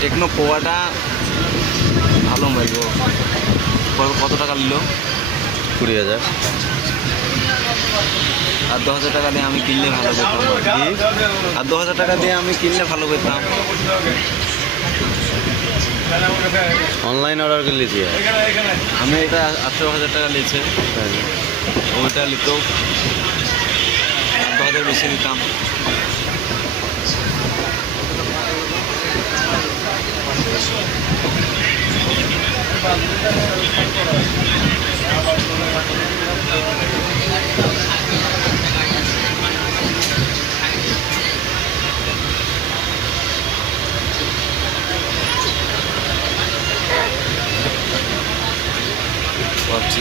Techno পোয়াটা ভালো mobile গো। কত টাকা নিল? 20,000। আর 10,000 টাকা দিয়ে আমি কিনলে ভালো পেতাম। আর 10,000 টাকা দিয়ে আমি কিনলে ভালো পেতাম। ऑनलाइन ऑर्डर कर लीजिए। আমি এটা 18,000 টাকা নিয়েছে, ওইটা নিত 10,000 বেশি নিতাম। ভাবছি